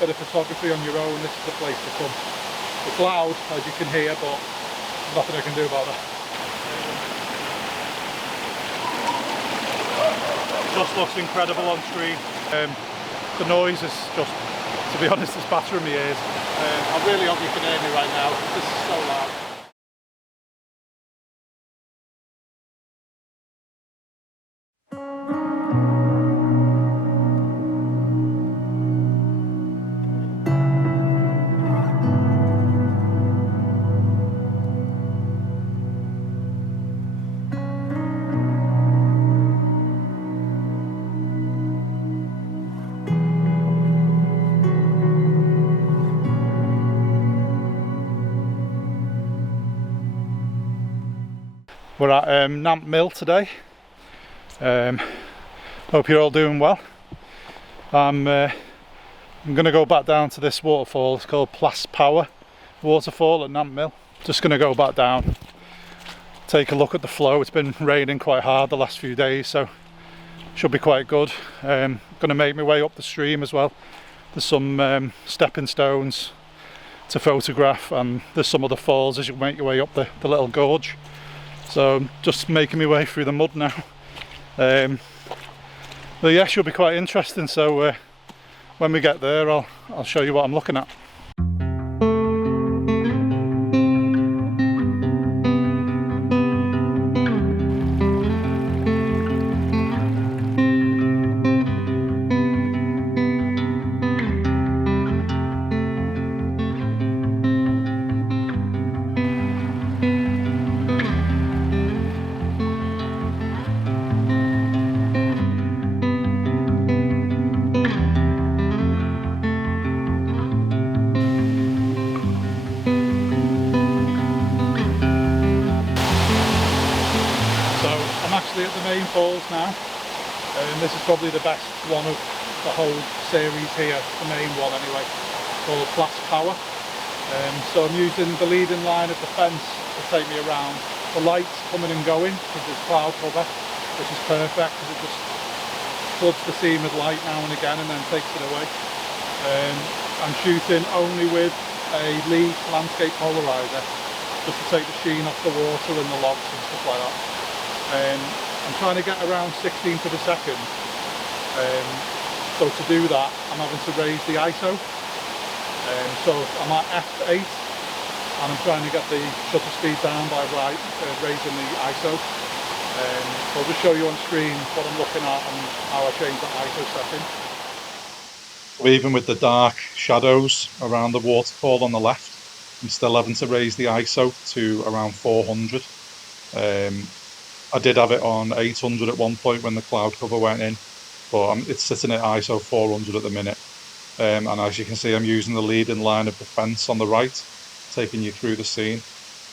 bit of photography on your own, this is the place to come. It's loud, as you can hear, but nothing I can do about that. Just looks incredible on screen. The noise is just, to be honest, it's battering my ears. I really hope you can hear me right now. This is so loud. We're at Nant Mill today. Hope you're all doing well. I'm going to go back down to this waterfall. It's called Plas Power Waterfall at Nant Mill. Just going to go back down, take a look at the flow. It's been raining quite hard the last few days, so should be quite good. Going to make my way up the stream as well. There's some stepping stones to photograph, and there's some other falls as you make your way up the little gorge. So I'm just making my way through the mud now. But yeah, should be quite interesting. So when we get there, I'll show you what I'm looking at. At the main falls now, and this is probably the best one of the whole series here, the main one anyway, called Plas Power. So I'm using the leading line of the fence to take me around. The light's coming and going because there's cloud cover, which is perfect because it just floods the scene with light now and again and then takes it away. I'm shooting only with a lead landscape polarizer just to take the sheen off the water and the logs and stuff like that. I'm trying to get around 16 to the second, so to do that I'm having to raise the ISO, so I'm at f8 and I'm trying to get the shutter speed down by raising the ISO. So I'll just show you on screen what I'm looking at and how I change that ISO setting. Even with the dark shadows around the waterfall on the left, I'm still having to raise the ISO to around 400. I did have it on 800 at one point when the cloud cover went in, but it's sitting at ISO 400 at the minute. And as you can see, I'm using the leading line of the fence on the right, taking you through the scene.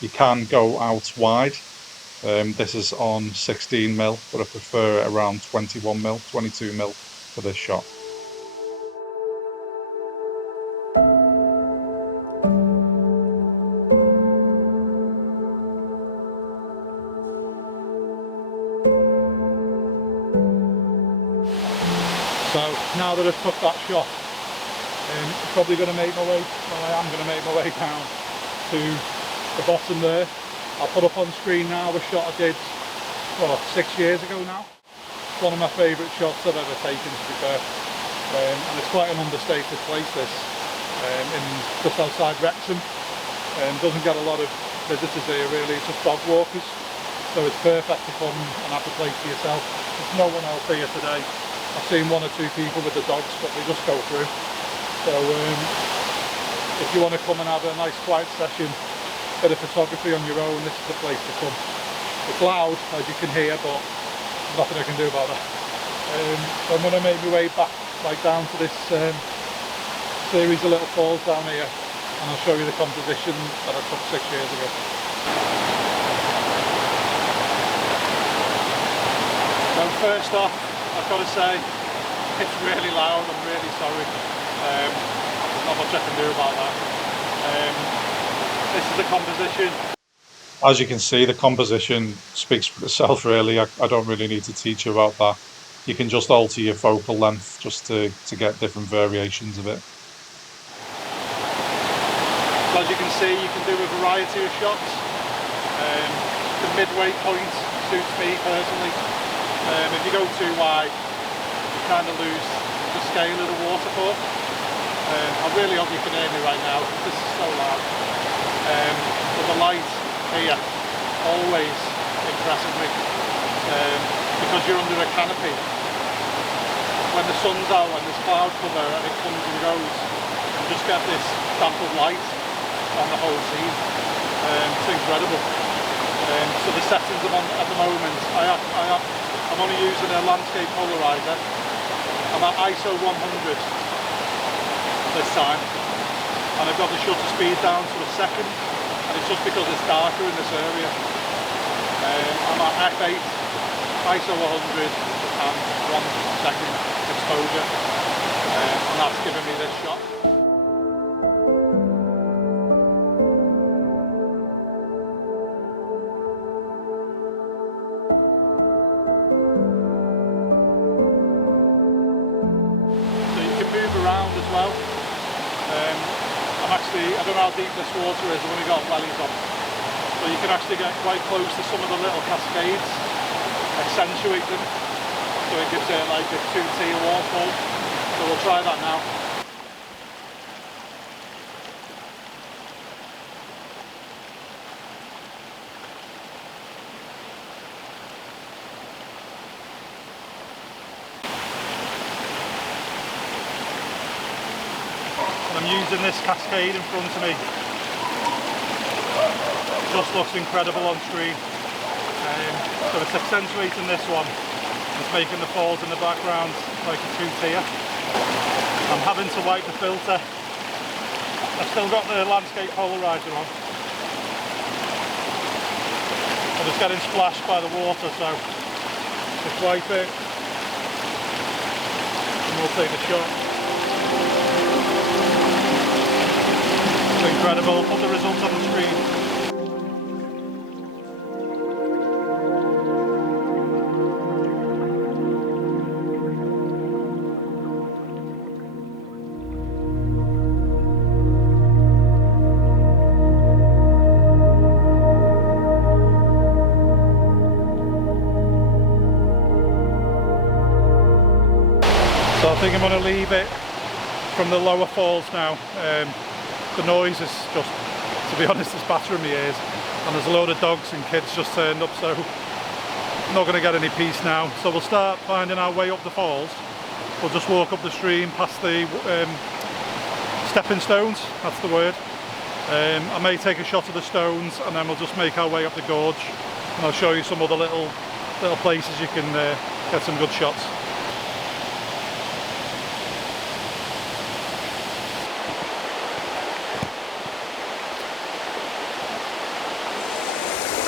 You can go out wide. This is on 16mm, but I prefer it around 21mm, 22mm for this shot. So now that I've took that shot, I'm probably going to make my way, well I am going to make my way down to the bottom there. I'll put up on screen now the shot I did, 6 years ago now. It's one of my favourite shots I've ever taken, to be fair. And it's quite an understated place this, just outside Wrexham. Doesn't get a lot of visitors here really, it's just dog walkers. So it's perfect to come and have the place to yourself. There's no one else here today. I've seen one or two people with the dogs, but they just go through. So if you want to come and have a nice quiet session, bit of photography on your own, this is the place to come. It's loud, as you can hear, but nothing I can do about that. So I'm going to make my way back down to this series of little falls down here, and I'll show you the composition that I took 6 years ago. First off, I've got to say, it's really loud, I'm really sorry. There's not much I can do about that. This is the composition. As you can see, the composition speaks for itself really. I don't really need to teach you about that. You can just alter your focal length just to get different variations of it. So as you can see, you can do a variety of shots. The midway point suits me personally. If you go too wide, you kind of lose the scale of the waterfall. I really hope you can hear me right now, this is so loud. But the light here always impresses me, because you're under a canopy. When the sun's out and there's cloud cover and it comes and goes, you just get this dappled light on the whole scene. It's incredible. So the settings I'm on at the moment, I'm only using a landscape polarizer. I'm at ISO 100 this time, and I've got the shutter speed down to a second, and it's just because it's darker in this area. I'm at f8, ISO 100 and 1 second exposure, and that's giving me this shot. Around as well. I don't know how deep this water is, I've only got wellies on. So you can actually get quite close to some of the little cascades, accentuate them, so it gives it like a 2-tier waterfall. So we'll try that now. I'm using this cascade in front of me. It just looks incredible on screen. So it's accentuating this one. It's making the falls in the background like a 2-tier. I'm having to wipe the filter. I've still got the landscape polarizer on. But it's getting splashed by the water, so just wipe it and we'll take a shot. Incredible, I'll put the results on the screen. So I think I'm going to leave it from the lower falls now. The noise is just, to be honest, it's battering my ears, and there's a load of dogs and kids just turned up, so I'm not going to get any peace now. So we'll start finding our way up the falls. We'll just walk up the stream past the stepping stones, that's the word. I may take a shot of the stones and then we'll just make our way up the gorge, and I'll show you some other little places you can get some good shots.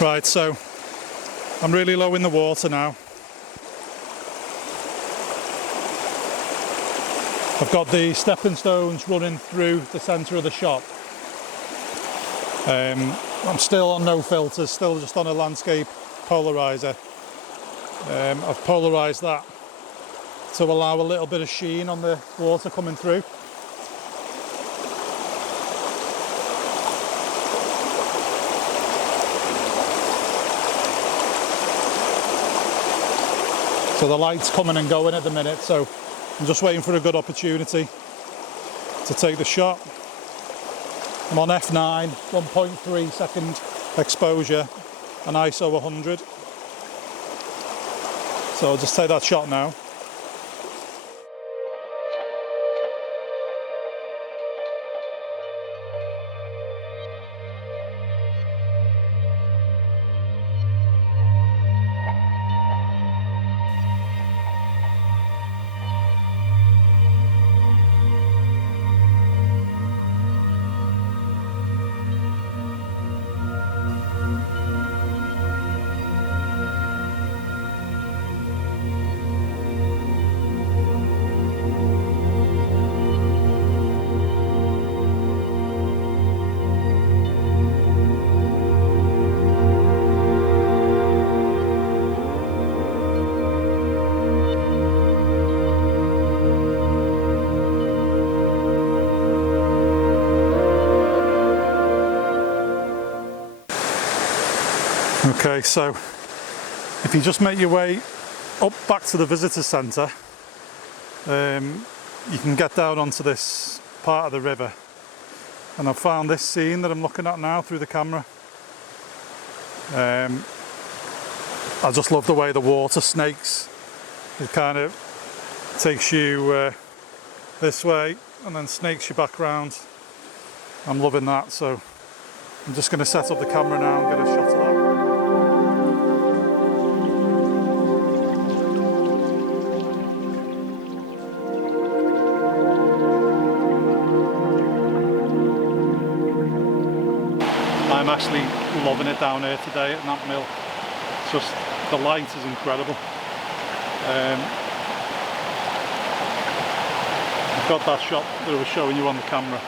Right, so I'm really low in the water now. I've got the stepping stones running through the centre of the shot. I'm still on no filters, still just on a landscape polarizer. I've polarised that to allow a little bit of sheen on the water coming through. So the light's coming and going at the minute, so I'm just waiting for a good opportunity to take the shot. I'm on f9, 1.3 second exposure and ISO 100. So I'll just take that shot now. Okay, so if you just make your way up back to the visitor centre, you can get down onto this part of the river, and I've found this scene that I'm looking at now through the camera. I just love the way the water snakes. It kind of takes you this way and then snakes you back round. I'm loving that, so I'm just going to set up the camera now and get a shot of that. I'm actually loving it down here today at Nant Mill. It's just, the light is incredible. I've got that shot that I was showing you on the camera.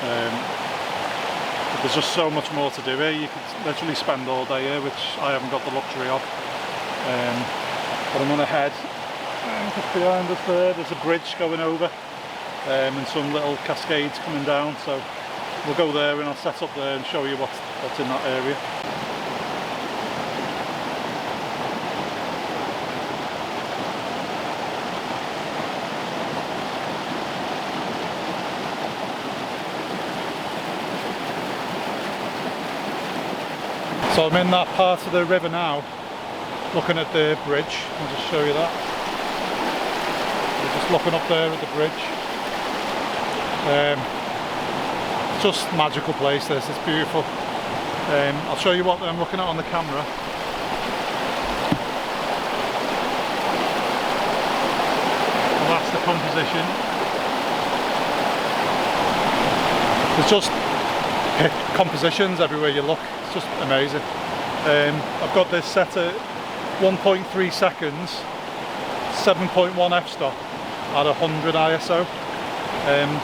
But there's just so much more to do here. You could literally spend all day here, which I haven't got the luxury of. But I'm going to head just behind us there. There's a bridge going over and some little cascades coming down. So we'll go there and I'll set up there and show you what's in that area. So I'm in that part of the river now, looking at the bridge. I'll just show you that. We're just looking up there at the bridge. Just magical place this, it's beautiful. I'll show you what I'm looking at on the camera. And that's the composition. There's just compositions everywhere you look, it's just amazing. I've got this set at 1.3 seconds, 7.1 f-stop at 100 ISO.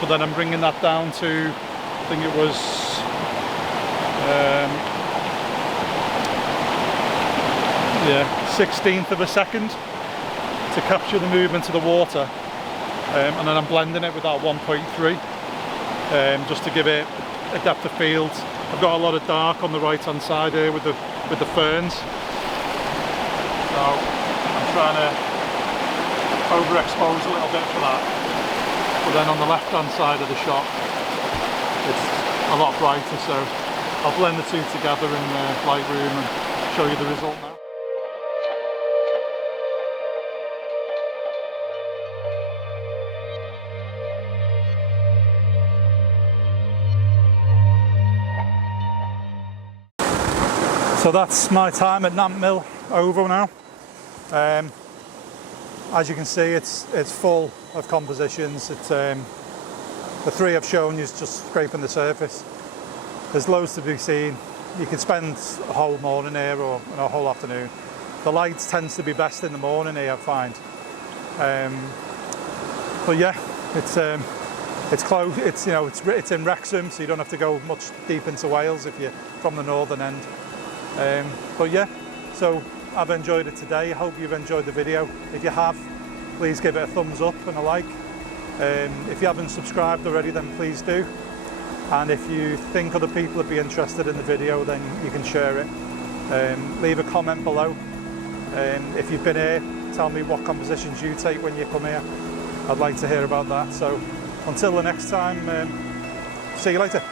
But then I'm bringing that down to, I think it was 16th of a second to capture the movement of the water, and then I'm blending it with that 1.3 just to give it a depth of field. I've got a lot of dark on the right hand side here with the ferns, so I'm trying to overexpose a little bit for that. But then on the left hand side of the shot it's a lot brighter, so I'll blend the two together in Lightroom and show you the result now. So that's my time at Nant Mill over now. As you can see, it's full of compositions. It's the three I've shown you is just scraping the surface. There's loads to be seen. You can spend a whole morning here or a whole afternoon. The light tends to be best in the morning here, I find. But yeah, it's close. It's in Wrexham, so you don't have to go much deep into Wales if you're from the northern end. But yeah, so I've enjoyed it today. I hope you've enjoyed the video. If you have, please give it a thumbs up and a like. If you haven't subscribed already, then please do. And if you think other people would be interested in the video, then you can share it. Leave a comment below. If you've been here, tell me what compositions you take when you come here. I'd like to hear about that. So until the next time, see you later.